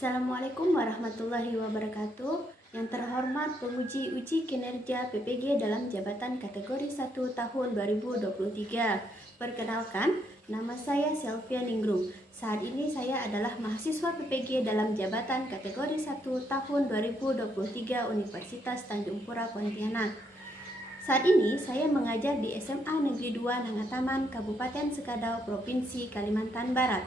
Assalamualaikum warahmatullahi wabarakatuh. Yang terhormat penguji uji kinerja PPG dalam jabatan kategori 1 tahun 2023. Perkenalkan, nama saya Selvia Ningrum. Saat ini saya adalah mahasiswa PPG dalam jabatan kategori 1 tahun 2023 Universitas Tanjung Pura Pontianak. Saat ini saya mengajar di SMA Negeri 2 Nangataman, Kabupaten Sekadau, Provinsi Kalimantan Barat.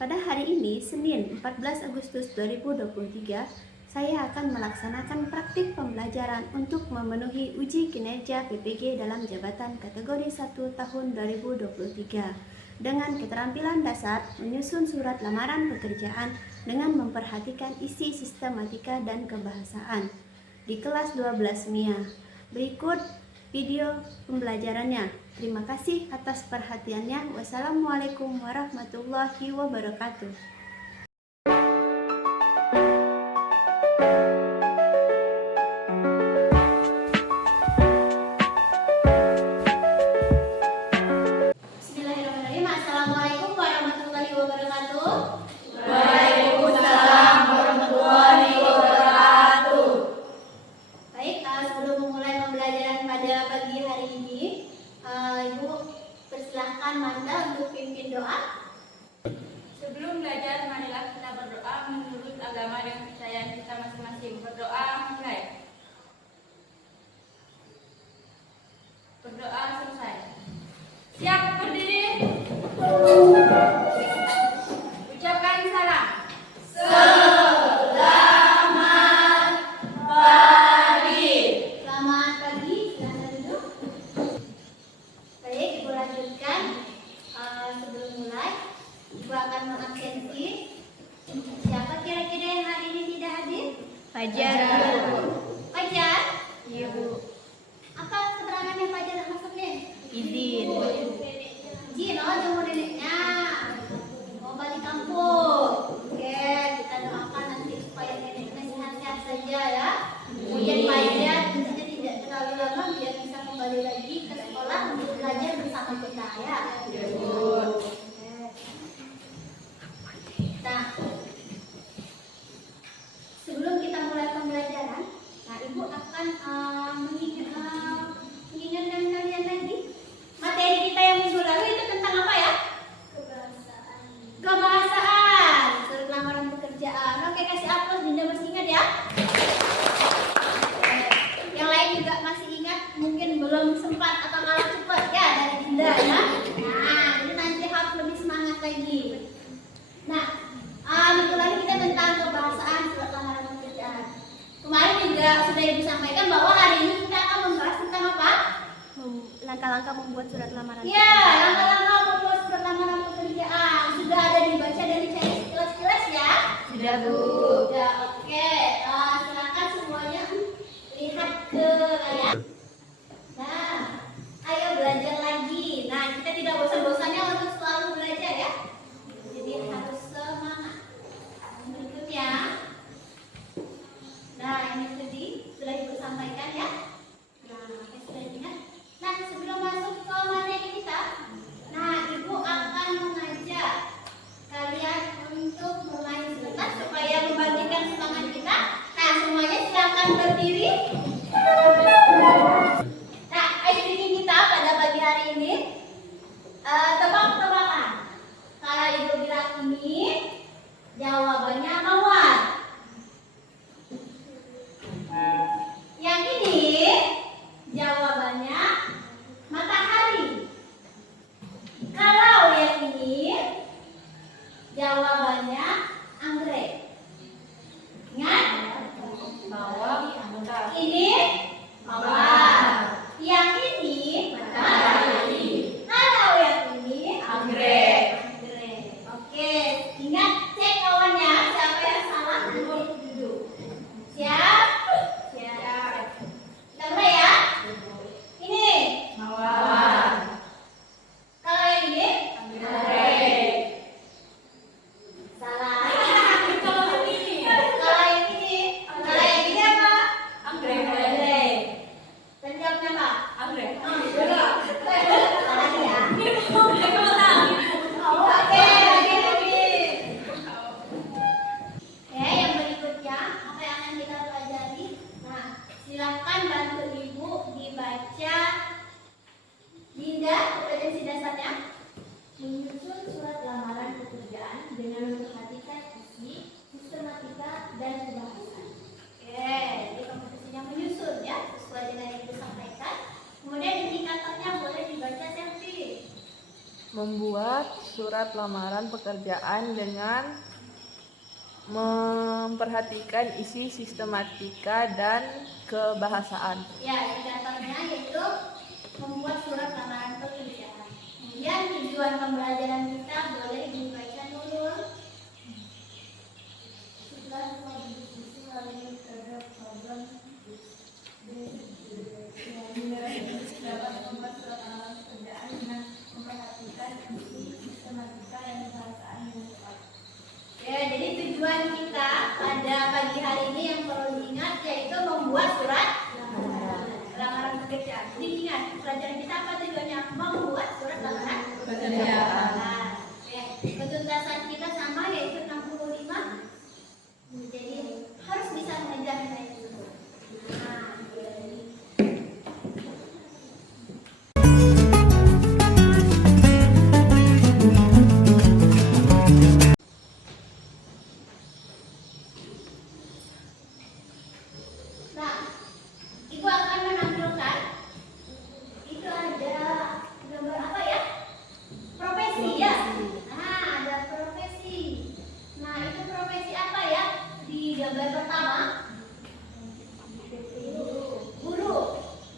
Pada hari ini, Senin 14 Agustus 2023, saya akan melaksanakan praktik pembelajaran untuk memenuhi uji kinerja PPG dalam jabatan kategori 1 tahun 2023 dengan keterampilan dasar menyusun surat lamaran pekerjaan dengan memperhatikan isi sistematika dan kebahasaan di kelas 12 MIA. Berikut video pembelajarannya. Terima kasih atas perhatiannya. Wassalamualaikum warahmatullahi wabarakatuh. Bismillahirrahmanirrahim. Assalamualaikum warahmatullahi wabarakatuh. Waalaikumsalam warahmatullahi wabarakatuh. Baik, sebelum memulai pembelajaran pada pagi hari ini, Ibu persilahkan Manda untuk pimpin doa. Sebelum belajar, marilah kita berdoa menurut agama dan kepercayaan kita masing-masing. Berdoa mulai. Berdoa selesai. Siap berdiri. Ucapkan salam. Selamat pagi. Selamat pagi, silakan duduk. Baik, Ibu lanjutkan. Sebelum mulai, Ibu akan mengabsensi. Siapa kira-kira yang hari ini tidak hadir? Fajar. Fajar? Iya, Bu. Apa keterangannya Fajar maksudnya? Izin. Izin, jemput neneknya. Mau balik kampung. Oke, kita doakan nanti supaya neneknya sehat-sehat saja ya. Kemudian Fajar tentunya tidak terlalu lama biar bisa kembali lagi ke sekolah untuk belajar bersama kita ya. Nah, sebelum kita mulai pembelajaran, Ibu akan mengingatkan kalian lagi materi kita yang minggu lalu itu tentang apa ya? Kebahasaan. Surat lamaran pekerjaan. Oke, kasih aplaus, Dinda masih ingat ya? Yang lain juga masih ingat, mungkin belum sempat atau kalah cepat ya dari Dinda ya. Nah, ini nanti harus lebih semangat lagi. Nah, minggu lalu kita tentang kebahasaan surat lamaran pekerjaan. Kemarin juga sudah Ibu sampaikan bahwa hari ini kita akan membahas tentang apa? Langkah-langkah membuat surat lamaran. Ya, langkah-langkah membuat surat lamaran pekerjaan. Sudah ada dibaca dari saya sekilas-sekilas ya? Sudah, Bu. Sudah, oke. Silakan semuanya lihat ke layar. Nah, ayo belajar lagi. Nah, kita tidak bosan-bosannya untuk selalu belajar ya. Jadi harus semangat. Berikutnya. Nah, ini tadi sudah Ibu sampaikan ya. Nah, sudah ingat. Nah, sebelum masuk ke materi kita, Ibu akan mengajak kalian untuk bermain sebentar supaya membangkitkan semangat kita. Nah, semuanya silakan berdiri. Nah, ice breaking kita pada pagi hari ini tebak-tebakan. Kalau Ibu bilang ini, jawabannya mawar. Yang ini jawabannya matahari. Kalau yang ini jawabannya anggrek. Ingat? Bawang, angka. Ini mawar. Yang ini matahari. Kalau yang ini Anggrek. anggrek. Oke, ingat cek kawannya siapa yang salah nanti duduk. Siap? Siap. Kita mulai ya. Ini Mawar. kalau yang ini Anggrek. salah. surat lamaran pekerjaan dengan memperhatikan isi sistematika dan kebahasaan. Ya, indikatornya yaitu membuat surat lamaran pekerjaan. Kemudian tujuan pembelajaran kita boleh dibaca dulu. Setelah berdiskusi lalu terhadap problem dapat membuat surat lamaran pekerjaan dengan memperhatikan isi sistematika dan bahasaan yang tepat. Ya, jadi tujuan kita pada pagi hari ini yang perlu diingat yaitu membuat surat lamaran pekerjaan. Jadi ingat, pelajaran kita apa tujuannya? Membuat surat lamaran pekerjaan. Nah, ya, ketuntasan kita sama yaitu 65. Jadi harus bisa mengejar nilai tersebut. Nah, Ibu akan menampilkan itu ada gambar apa ya? Profesi ya. Nah, ada profesi. Nah, itu profesi apa ya? Di gambar pertama, guru,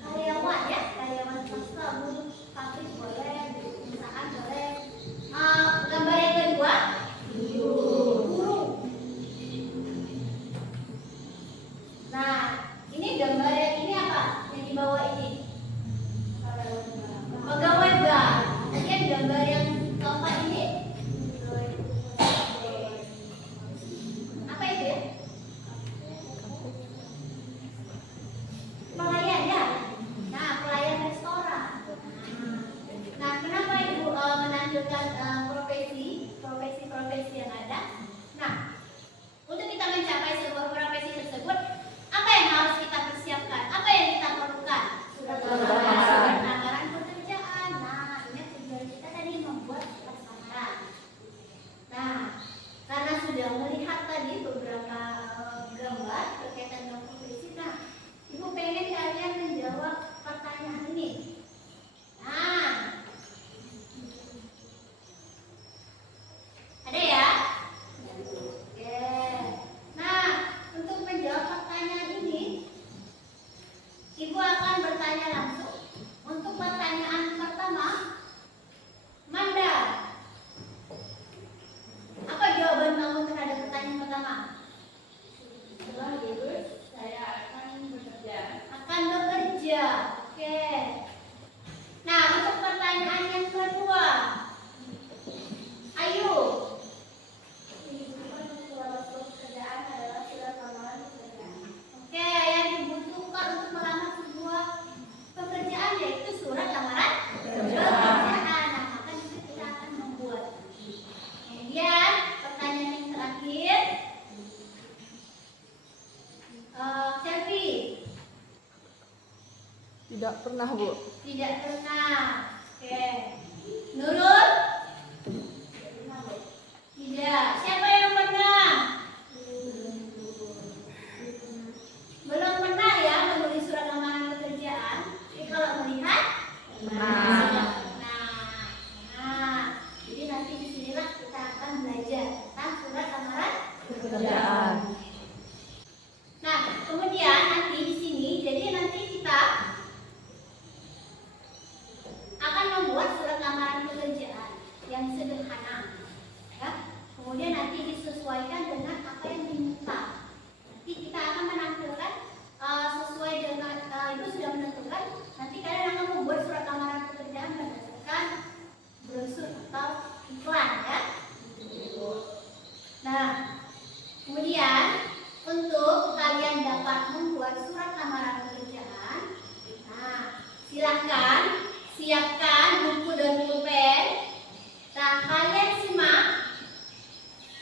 karyawan ya, karyawan swasta, guru, pabrik boleh, perusahaan boleh. Gambar yang kedua, guru. Nah, ini gambar yang ini apa? Yang di bawah ini. Pegawai bank. Kemudian gambar yang keempat ini. Apa itu ya? Pelayan ya. Nah, pelayan restoran. Nah, kenapa Ibu menampilkan profesi yang ada? Nah, untuk kita mencapai sebuah profesi tersebut, apa yang harus kita persiapkan? Apa yang kita perlukan? Surat lamaran pekerjaan. Nah, ini tujuan kita tadi membuat surat lamaran. Nah, karena sudah melihat tadi beberapa gambar berkaitan dengan profesi, nah, Ibu pengen kalian menjawab pertanyaan ini. Nah, ada ya? Oke. Nah, untuk menjawab pertanyaan ini, Ibu akan bertanya langsung. Untuk pertanyaan pertama, Manda, apa jawaban kamu terhadap pertanyaan pertama? Setelah lulus, saya akan bekerja. Akan bekerja. Oke. Nah, untuk pertanyaan yang kedua, Ayu. Pekerjaan adalah surat lamaran pekerjaan. Oke, yang dibutuhkan untuk melamar sebuah pekerjaan yaitu surat lamaran pekerjaan. Nah, maka itu kita akan membuat. Kemudian pertanyaan yang terakhir, Selvi. Tidak pernah, Bu. Tidak pernah. Oke. Nurul? Tidak. Siapa yang pernah? Belum pernah ya menulis surat lamaran pekerjaan. Tapi kalau melihat, nah. Jadi nanti disinilah kita akan belajar tentang surat lamaran Pekerjaan. Nah, kemudian nanti di sini, jadi nanti kita akan membuat surat lamaran pekerjaan yang sederhana, ya. Kemudian nanti disesuaikan dengan apa yang diminta. Nanti kita akan menampilkan sesuai dengan itu sudah menentukan. Nanti kalian akan membuat surat lamaran pekerjaan berdasarkan brosur atau iklan, ya. Nah, kemudian untuk kalian dapat membuat surat lamaran pekerjaan, nah, silakan siapkan buku dan pulpen. Nah, kalian simak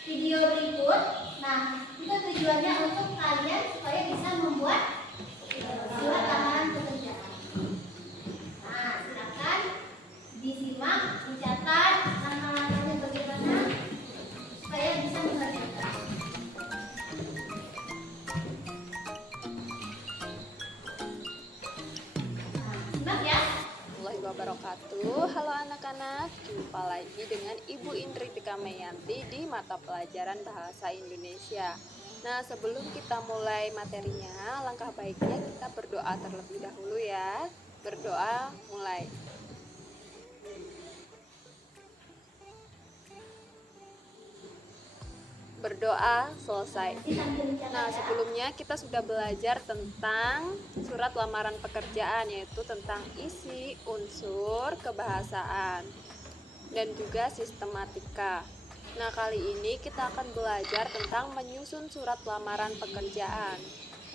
video berikut. Nah, itu tujuannya untuk kalian supaya bisa membuat surat lamaran pekerjaan. Nah, silakan disimak, dicatat langkah-langkahnya bagaimana supaya bisa mengerjakan. Nah, simak ya. Warahmatullahi wabarakatuh. Halo anak-anak. anak-anak, jumpa lagi dengan Ibu Indri Tika Meyanti di mata pelajaran Bahasa Indonesia. Nah, sebelum kita mulai materinya, langkah baiknya kita berdoa terlebih dahulu ya. Berdoa mulai. Berdoa selesai. Nah, sebelumnya kita sudah belajar tentang surat lamaran pekerjaan, yaitu tentang isi, unsur, kebahasaan, dan juga sistematika. Nah, kali ini kita akan belajar tentang menyusun surat lamaran pekerjaan.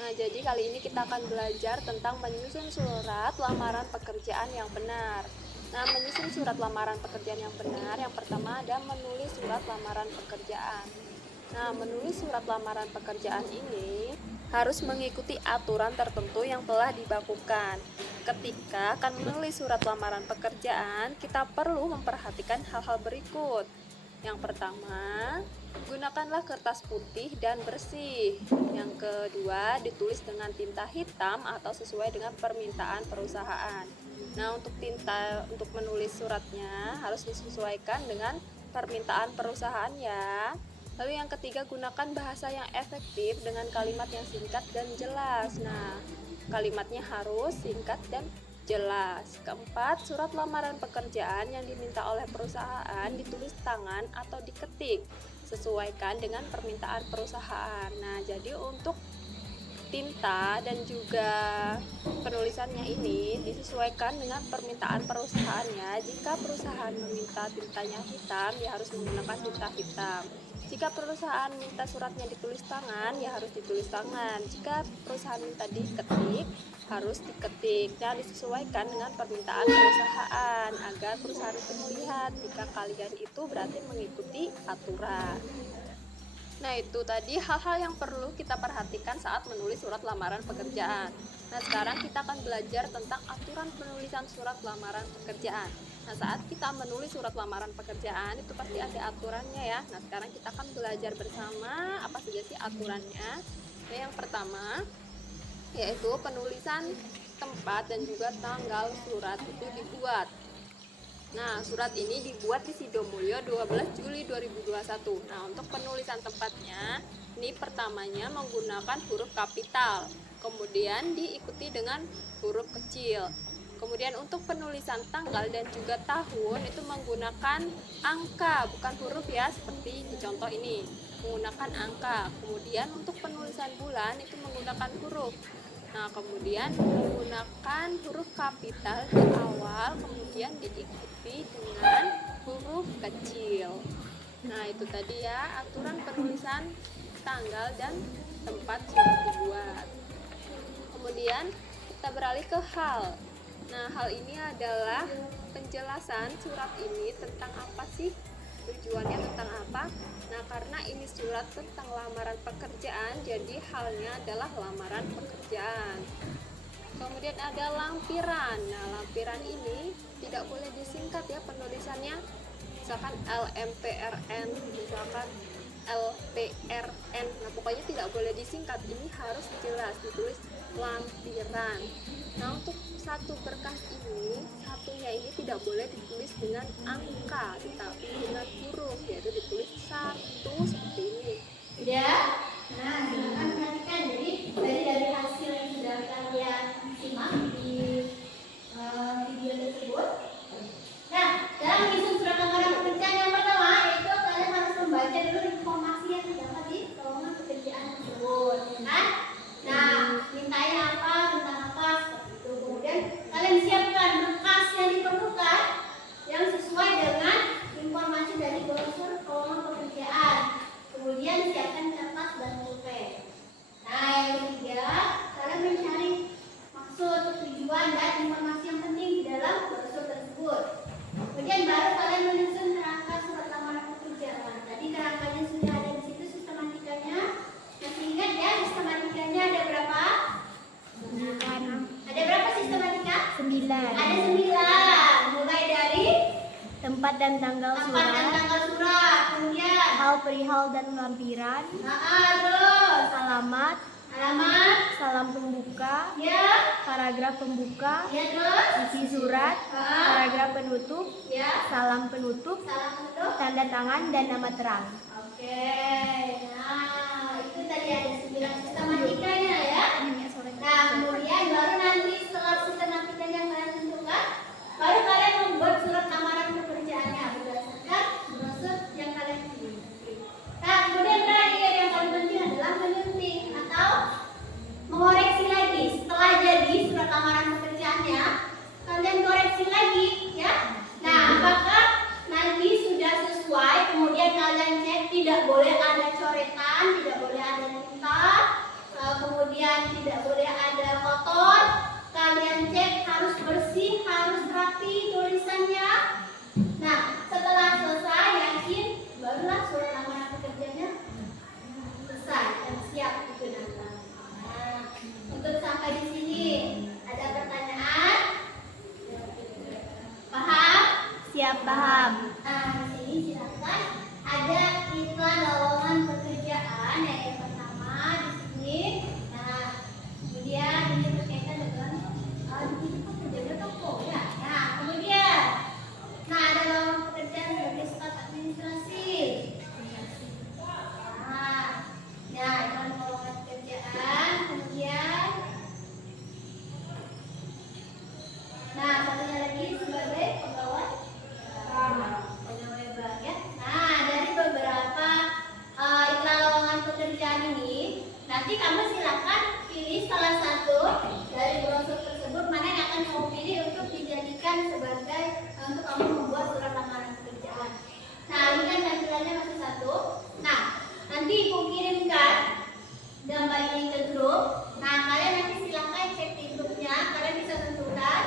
Nah, jadi kali ini kita akan belajar tentang menyusun surat lamaran pekerjaan yang benar. Nah, menyusun surat lamaran pekerjaan yang benar, yang pertama ada menulis surat lamaran pekerjaan. Nah, menulis surat lamaran pekerjaan ini harus mengikuti aturan tertentu yang telah dibakukan. Ketika akan menulis surat lamaran pekerjaan, kita perlu memperhatikan hal-hal berikut. Yang pertama, gunakanlah kertas putih dan bersih. Yang kedua, ditulis dengan tinta hitam atau sesuai dengan permintaan perusahaan. Nah, untuk menulis suratnya harus disesuaikan dengan permintaan perusahaan ya. Lalu yang ketiga, gunakan bahasa yang efektif dengan kalimat yang singkat dan jelas. Nah, kalimatnya harus singkat dan jelas. Keempat, surat lamaran pekerjaan yang diminta oleh perusahaan ditulis tangan atau diketik. Sesuaikan dengan permintaan perusahaan. Nah, jadi untuk tinta dan juga penulisannya ini disesuaikan dengan permintaan perusahaannya. Jika perusahaan meminta tintanya hitam, ya harus menggunakan tinta hitam. Jika perusahaan minta suratnya ditulis tangan, ya harus ditulis tangan. Jika perusahaan minta diketik, harus diketik. Dan disesuaikan dengan permintaan perusahaan agar perusahaan itu melihat jika kalian itu berarti mengikuti aturan. Nah, itu tadi hal-hal yang perlu kita perhatikan saat menulis surat lamaran pekerjaan. Nah, sekarang kita akan belajar tentang aturan penulisan surat lamaran pekerjaan. Nah, saat kita menulis surat lamaran pekerjaan itu pasti ada aturannya ya. Nah, sekarang kita akan belajar bersama apa saja sih aturannya. Nah, yang pertama yaitu penulisan tempat dan juga tanggal surat itu dibuat. Nah, surat ini dibuat di Sidomulyo 12 Juli 2021. Nah, untuk penulisan tempatnya, ini pertamanya menggunakan huruf kapital, kemudian diikuti dengan huruf kecil. Kemudian untuk penulisan tanggal dan juga tahun itu menggunakan angka, bukan huruf ya, seperti di contoh ini, menggunakan angka. Kemudian untuk penulisan bulan itu menggunakan huruf. Nah, kemudian menggunakan huruf kapital di awal, kemudian diikuti dengan huruf kecil. Nah, itu tadi ya aturan penulisan tanggal dan tempat surat dibuat. Kemudian kita beralih ke hal. Nah, hal ini adalah penjelasan surat ini tentang apa sih? Tujuannya tentang apa? Nah, karena ini surat tentang lamaran pekerjaan, jadi halnya adalah lamaran pekerjaan. Kemudian ada lampiran. Nah, lampiran ini tidak boleh disingkat ya penulisannya. Misalkan LMPRN, misalkan LPRN. Nah, pokoknya tidak boleh disingkat. Ini harus jelas ditulis lampiran. Nah, untuk satu berkas ini, satunya ini tidak boleh ditulis dengan angka, tetapi dengan huruf, yaitu ditulis 1 seperti ini. Ya. Nah, silakan perhatikan. Jadi dari hasil yang sudah kalian simak di video tersebut. Nah, dalam menyusun surat lamaran pekerjaan yang pertama, yaitu kalian harus membaca dulu informasi yang terdapat di lowongan pekerjaan tersebut, ya kan? Nah, mintanya apa, tentang apa, seperti itu. Kemudian kalian siapkan berkas yang diperlukan yang sesuai dengan informasi dari brosur lowongan pekerjaan. Kemudian siapkan kertas dan pulpen. Nah, yang ketiga, kalian mencari maksud, tujuan, dan informasi yang penting di dalam brosur tersebut. Kemudian baru kalian menyusun kerangka surat lamaran pekerjaan. Tadi kerangkanya sudah ada di situ, sistematikanya. Masih ingat ya sistematikanya ada berapa? Ada berapa sistematika? 9. Ada 9. Mulai dari Tempat dan tanggal tempat dan surat, tanggal surat. Kemudian hal perihal dan lampiran, terus alamat, Halaman. salam pembuka, Ya. paragraf pembuka, Ya terus. isi surat, paragraf penutup, Ya. salam penutup, Salam tutup. tanda tangan dan nama terang. Oke. Nah, itu tadi ada 9 sistematikanya ya. Nah, kemudian baru nanti setelah sistematikanya kalian tentukan, baru kalian membuat surat lamaran pekerjaannya berdasarkan brosur yang kalian pilih. Nah, kemudian terakhir yang paling penting adalah menyunting atau mengoreksi lagi. Setelah jadi surat lamaran pekerjaannya, kalian koreksi lagi ya. Nah, apakah nanti sudah sesuai? Kemudian kalian cek, tidak boleh ada coretan, tidak boleh ada tinta, kemudian tidak boleh ada kotor. Kalian cek harus bersih, harus rapi tulisannya. Nah, setelah selesai yakin, barulah surat lamaran pekerjaannya selesai dan siap digunakan. Nah, untuk sampai di sini ada pertanyaan? Paham? Siap paham. Nah, di sini silakan ada iklan lowongan pekerjaan yang pertama di sini. Nah, kemudian ini berkaitan dengan ini kan penjaga toko ya. Nah, kemudian ada lowongan pekerjaan sebagai staf administrasi. Iklan lowongan pekerjaan, kemudian satunya lagi sebagai pegawai bank ya. Nah, dari beberapa iklan lowongan pekerjaan ini, nanti kamu silakan pilih salah satu dari brosur tersebut mana yang akan kamu pilih untuk dijadikan sebagai untuk kamu membuat surat lamaran pekerjaan. Nah, ini kan tampilannya masih satu. Nah, nanti ibu kirimkan gambar ini ke grup. Nah, kalian nanti silakan cek di grupnya. Kalian bisa tentukan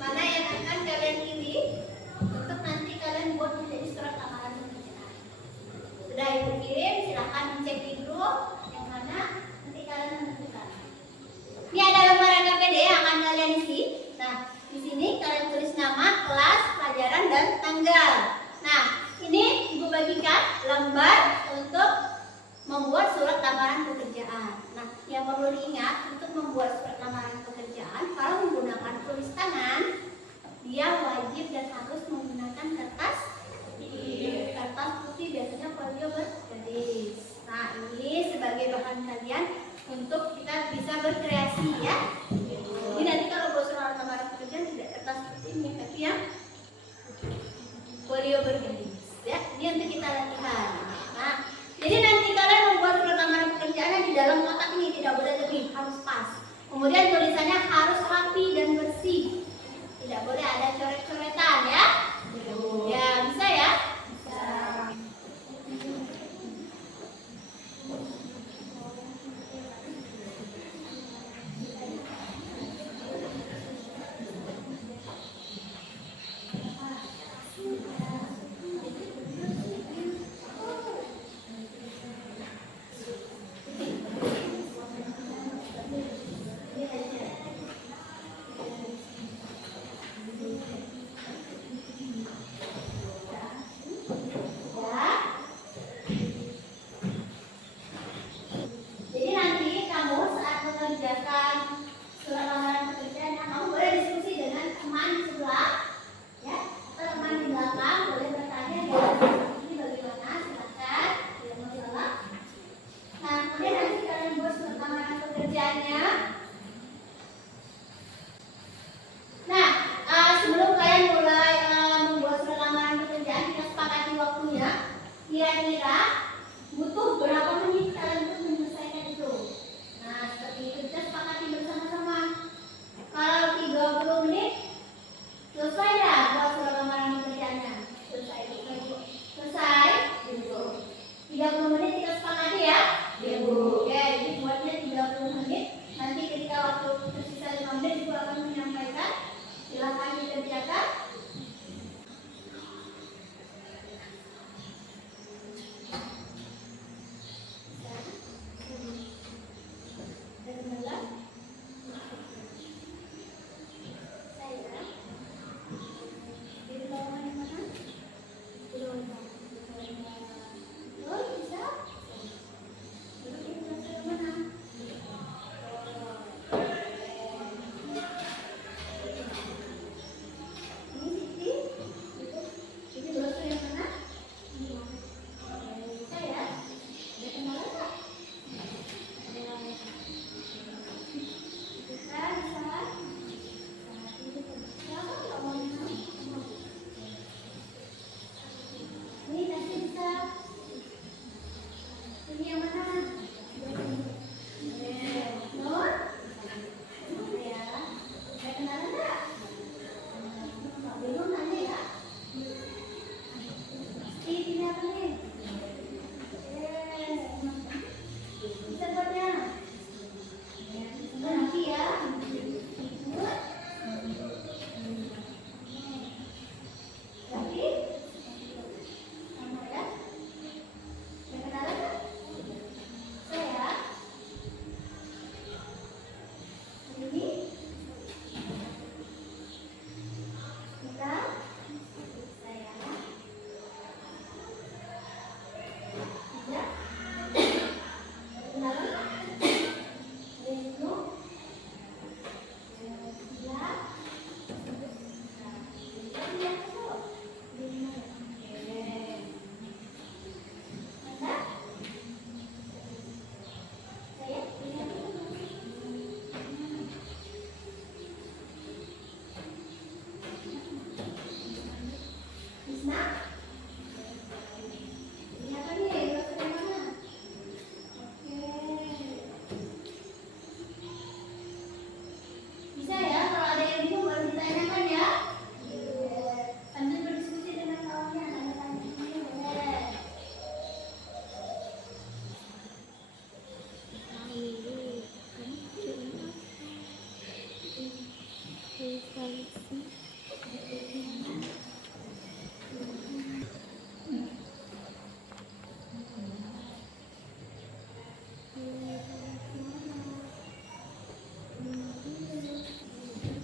mana yang akan kalian pilih untuk nanti kalian buat menjadi surat lamaran pekerjaan. Sudah ibu kirim, silakan dicek di grup yang mana nanti kalian menentukan. Ini ada lembaran KPD yang akan kalian isi. Nah, di sini kalian tulis nama, kelas, pelajaran, dan tanggal. Nah, ini ibu bagikan lembar untuk membuat surat lamaran pekerjaan. Nah, yang perlu diingat untuk membuat surat lamaran pekerjaan, kalau menggunakan tulis tangan, dia wajib dan harus menggunakan kertas putih, biasanya folio bergaris. Nah, ini sebagai bahan kalian untuk kita bisa berkreasi ya. Jadi nanti kalau buat surat lamaran pekerjaan tidak kertas putih ini, tapi yang folio bergaris ya. Ini untuk kita latihan. Nah, jadi nanti kalian membuat surat lamaran pekerjaannya di dalam kotak ini tidak boleh lebih, harus pas. Kemudian tulisannya harus rapi dan bersih. Tidak boleh ada coret-coretan ya. Ya, bisa ya? Bisa.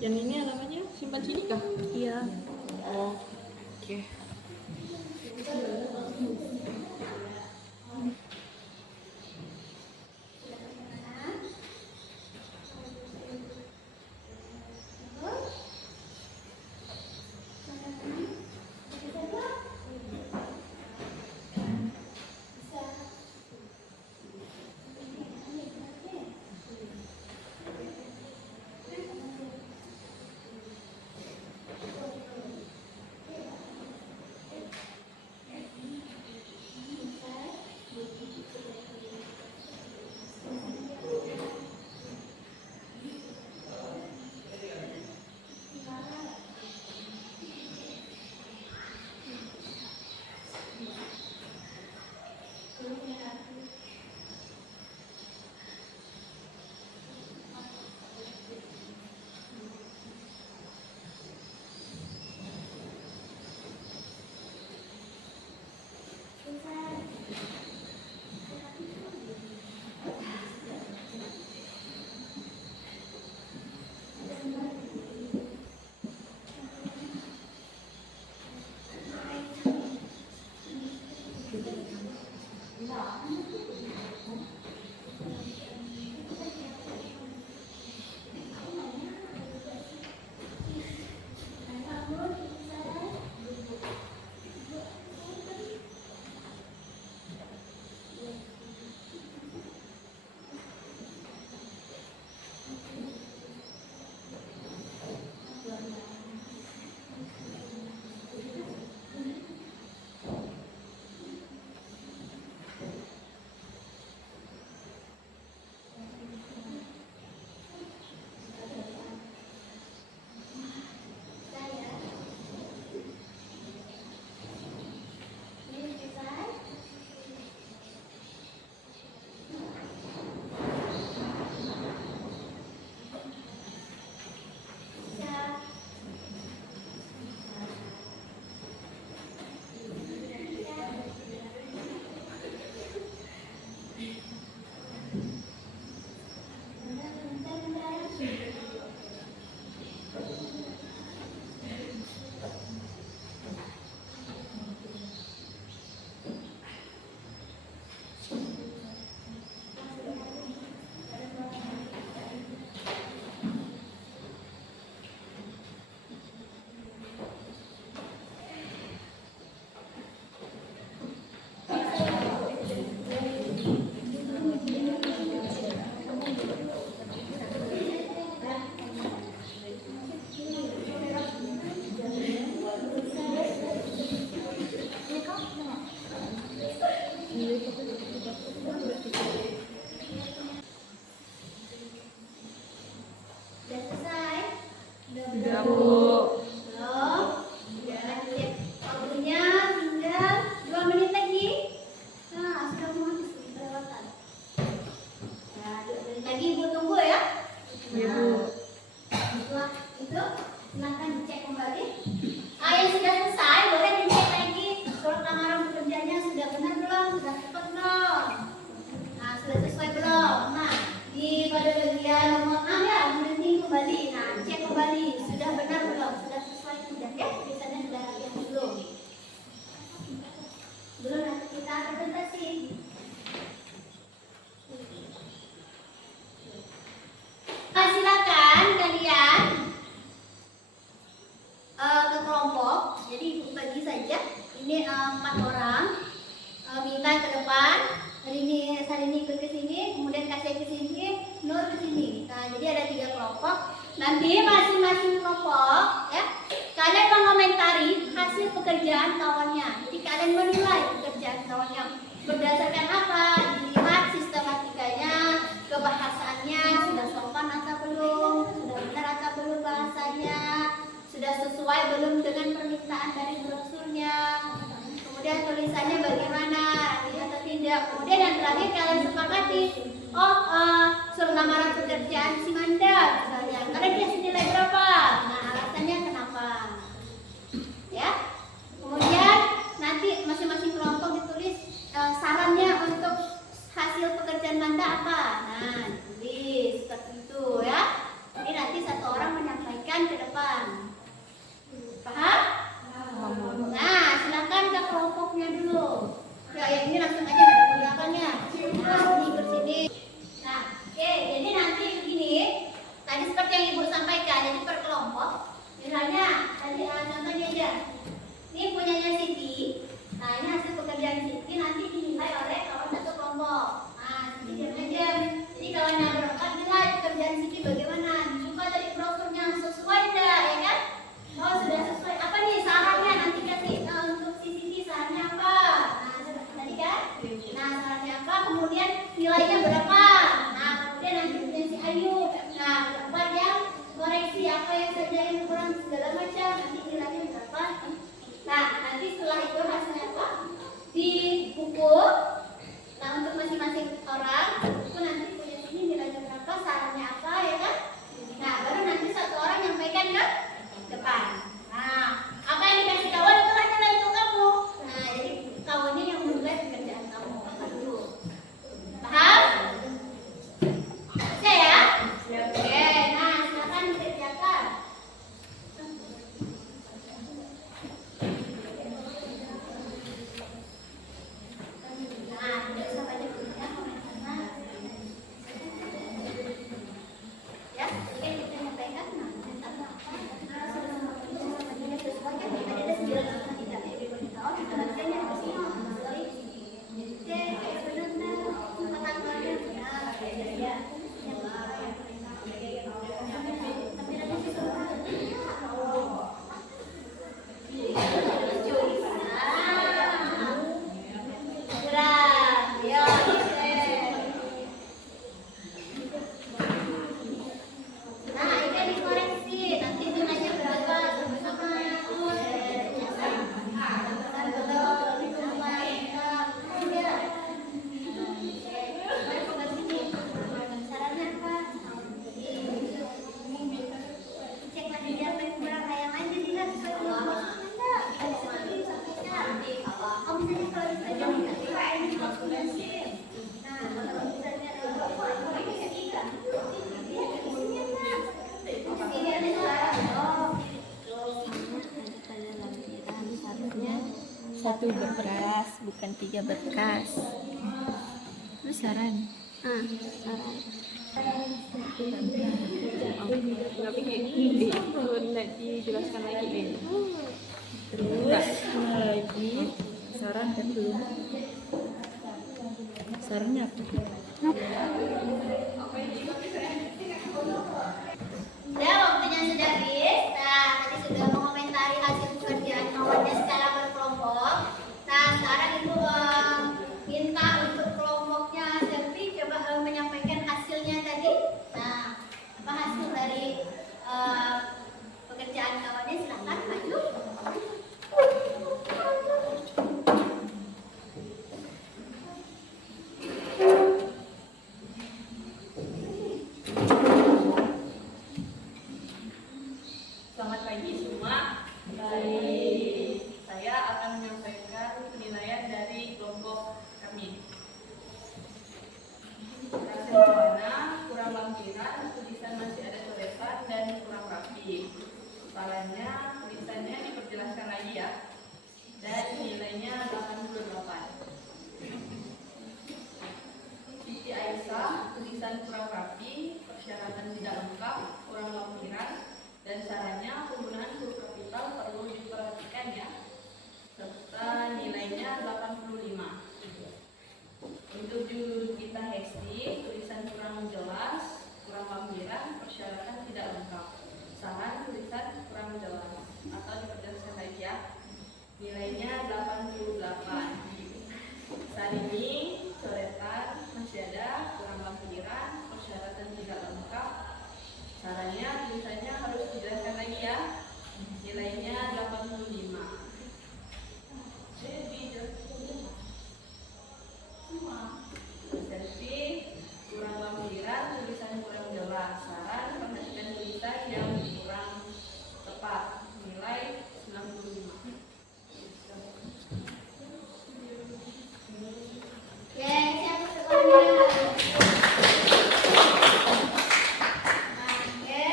Yang ini namanya simpan sini kah? Iya. Oh, oke. Udah selesai? Sudah, Bu. Belum? Udah cek waktunya tinggal 2 menit lagi. Nah, sudah mau habis nih kelewatan. Nah, 2 menit lagi Ibu tunggu ya. Iya, Bu. Setelah itu silakan dicek kembali. Yang sudah selesai boleh dicek lagi surat lamaran pekerjaannya sudah benar belum, sudah tepat belum. Nah, sudah sesuai belum. Nah, di pada bagian nomor 6 ya, berhenti kembali. Nah, cek kembali sudah benar belum, sudah sesuai sudah ya. Biasanya sudah yang belum. Belum nanti kita presentasi. Silakan kalian ke kelompok. Jadi Ibu bagi saja. Ini 4 orang. Minta ke depan. Sarini ikut ke sini, kemudian Kasih ke sini, Nur ke sini. Nah, jadi ada 3 kelompok. Nanti masing-masing kelompok ya, kalian mengomentari hasil pekerjaan kawannya. Jadi kalian menilai pekerjaan kawannya berdasarkan apa? Dilihat sistematikanya, kebahasaannya sudah sopan atau belum, sudah benar atau belum bahasanya, sudah sesuai belum dengan permintaan dari brosurnya. Kemudian tulisannya bagaimana, rapi atau tidak. Kemudian yang terakhir kalian sepakati, surat lamaran pekerjaan si Manda misalnya, kalian kasih nilai berapa? Nah, alasannya kenapa? Ya. Kemudian nanti masing-masing kelompok ditulis sarannya untuk hasil pekerjaan Manda apa. Nah, ditulis seperti itu ya. Jadi nanti satu orang menyampaikan kemudian nilainya berapa. Nah, kemudian nanti punya si Ayu. Nah, berapa dia koreksi apa yang saya ajarin kurang segala macam. Nanti nilainya berapa. Nah, nanti setelah itu hasilnya apa? Di buku. Nah, untuk masing-masing orang, buku nanti punya sini nilainya berapa, sarannya apa, ya kan? Nah, baru nanti satu orang nyampaikan ke depan. Nah, apa yang dikasih kawan itu nilai untuk kamu. Nah, jadi kawannya yang menilai pekerjaan kamu. Apa dulu? Paham? Oke ya? Oke, nah silakan dikerjakan. Nah, tidak usah banyak punya komentarnya. Ya, oke kita nyampaikan. Nah, komentarnya apa? Nah, sesuaikan. Ada 9 orang tidak tahu. Kita latihannya di sini. Oke, benar-benar kata-katanya benar. Ya. Satu berberas, bukan 3 berkas. Itu saran. Saran. Nggak pikir. Nak dijelaskan lagi. Terus lagi saran kan belum. Sarannya apa? Ya, waktunya sudah habis. Nah, tadi sudah mengomentari hasil pekerjaan kawannya secara berkelompok. Nah, sekarang Ibu minta untuk kelompoknya Selvi coba menyampaikan hasilnya tadi. Nah, apa hasil dari pekerjaan kawannya? Silakan maju. Selamat pagi semua. Saya akan menyampaikan penilaian dari kelompok kami. Hasilnya kurang lampiran, tulisan masih ada coretan dan kurang rapi. Soalnya tulisannya diperjelaskan lagi ya. Dan nilainya 88. Siti Aisyah, tulisan kurang rapi, persyaratan tidak lengkap, kurang lampiran, dan sarannya penggunaan huruf kapital perlu diperhatikan ya, serta nilainya 85. Untuk judul kita Hesti, tulisan kurang jelas, kurang lampiran, persyaratan tidak lengkap, saran tulisan kurang jelas atau diperjelaskan lagi ya, nilainya 88. Saat ini coretan masih ada, kurang lampiran, persyaratan tidak lengkap, sarannya tulisannya harus dijelaskan lagi ya, nilainya 85. Selfie kurang lampiran, tulisan kurang jelas, saran perhatikan tulisan yang kurang tepat, nilai 95. Oke, siapa sekolahnya? Oke,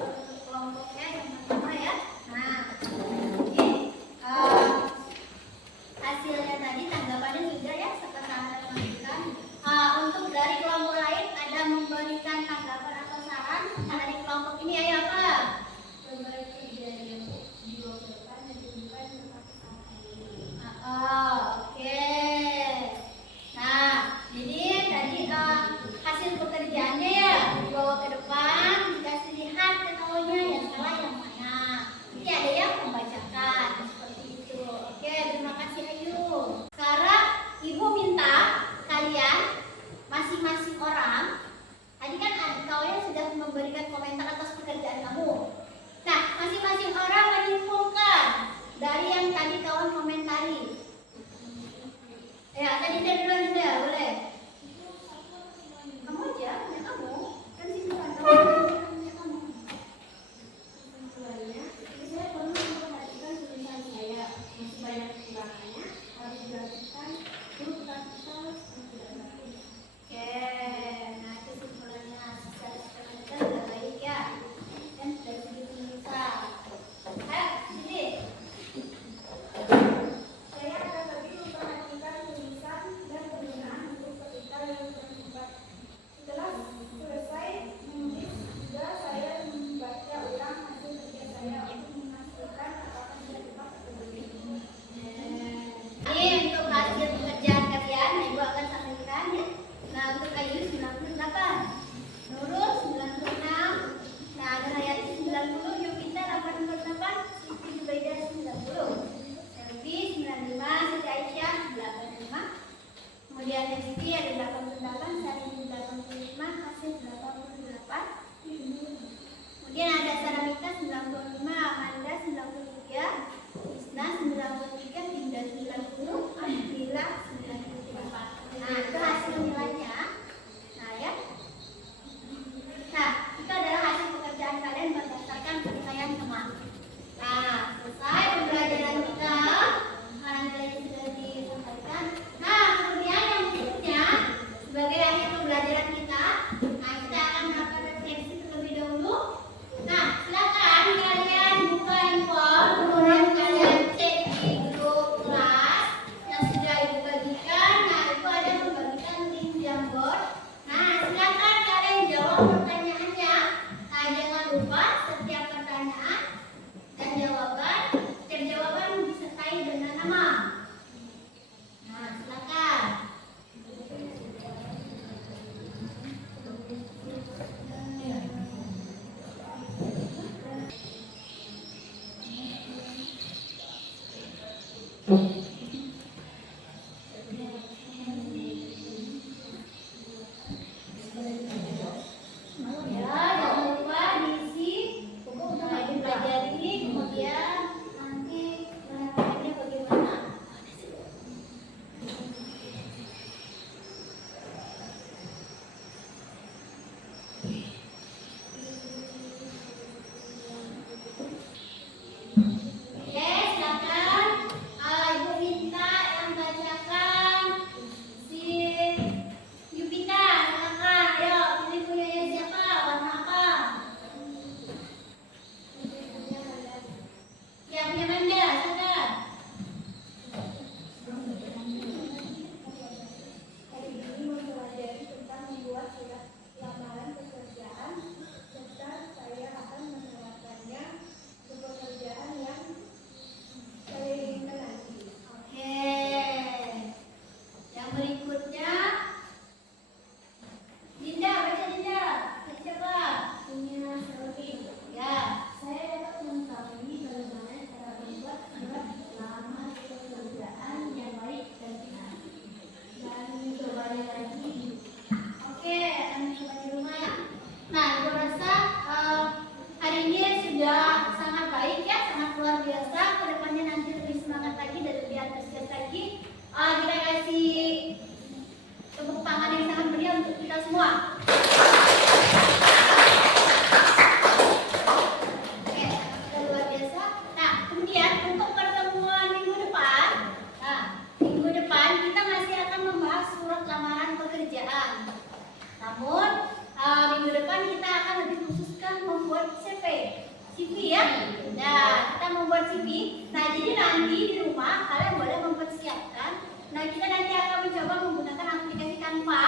untuk kelompoknya yang pertama ya. Nah, oke. Hasilnya tadi tanggapannya sudah ya, serta saran dan masukan. Untuk dari kelompok lain ada memberikan tanggapan atau saran dari kelompok ini ayo apa? Oke. Nah, jadi tadi hasil pekerjaannya ya dibawa ke depan, dikasih lihat ketawanya yang salah yang mana. Nanti ada yang membacakan seperti itu. Oke, terima kasih Ayu. Sekarang Ibu minta kalian masing-masing orang. Tadi kan adik kawan sudah memberikan komentar atas pekerjaan kamu. Nah, masing-masing orang menyimpulkan dari yang tadi kawan komentari. Ya, tadi duluan Dinda, boleh. Kamu aja, punya kamu. Kan simpulan kamu. Punya kamu. Simpulannya, saya perlu memperhatikan tulisan saya. Masih banyak kekurangannya, harus dilakukan huruf kapital dan tidak baik. Oke, nah itu simpulannya. Secara sistematika sudah baik ya. Dan dari segi penulisan. Ayo, sini. Saya akan lebih memperhatikan tulisan dan penggunaan huruf kapital yang terlibat. Setelah selesai menulis, juga saya membaca ulang hasil kerja saya untuk memastikan apakah sudah tepat atau belum. Ini untuk hasil pekerjaan kalian, Ibu akan sampaikan ya. Nah, untuk Ayu 98, Nurul 96, nah ada Hayati 90, Yukita 88, Siti Zubaidah 90, Selvi 95, Siti Aisyah 85, kemudian Hesti ada 88, Sarini 85, Hasil 88, kemudian ada Saramita 95, Amanda 93, Isna 93, Dinda 90, Alhamdulillah 93. Nah, itu hasil nilainya. Nah, ya. Nah, itu adalah hasil pekerjaan kalian berdasarkan penilaian teman. Nah, selesai pembelajaran kita. Karena nilai sudah disampaikan. Nah, kemudian yang berikutnya sebagai akhir pembelajaran kita, nah kita akan melakukan refleksi terlebih dahulu. Nah, silakan kalian buka handphone, kemudian kalian cek di grup kelas yang sudah Ibu bagikan. Nah, itu ada membagikan link Jamboard. Nah, silakan kalian jawab pertanyaannya. Nah, jangan lupa setiap pertanyaan dan jawaban, setiap jawaban disertai dengan nama. Nah, silakan. Ya, jangan lupa diisi buku untuk dipelajari, kemudian nanti pendapatannya bagaimana. Oke, silakan. Ibu minta yang bacakan si Yupita, silakan. Ayo, pilih punyanya siapa? Warna apa? Ya, punya Manda, silakan. Hari ini mempelajari tentang membuat surat lamaran pekerjaan, serta saya akan menerapkannya ke pekerjaan yang saya inginkan nanti. Oke. Yang berikutnya, Dinda, baca Dinda. Siapa? Punya Selvi. Ya, saya dapat mengetahui bagaimana cara membuat surat lamaran pekerjaan yang baik dan benar. Dan mencobanya lagi. Oke, akan mencoba di rumah ya. Nah, Ibu rasa hari ini sudah sangat baik ya, sangat luar biasa. Kedepannya nanti lebih semangat lagi dan lebih antusias lagi. Kita kasih tepuk tangan yang sangat meriah untuk kita semua. Oke, sudah luar biasa. Nah, kemudian untuk pertemuan minggu depan, minggu depan kita masih akan membahas surat lamaran pekerjaan. Namun minggu depan kita akan lebih khususkan membuat CV ya. Nah, kita membuat CV. Nah, jadi nanti di rumah kalian boleh mempersiapkan. Nah, kita nanti akan mencoba menggunakan aplikasi Canva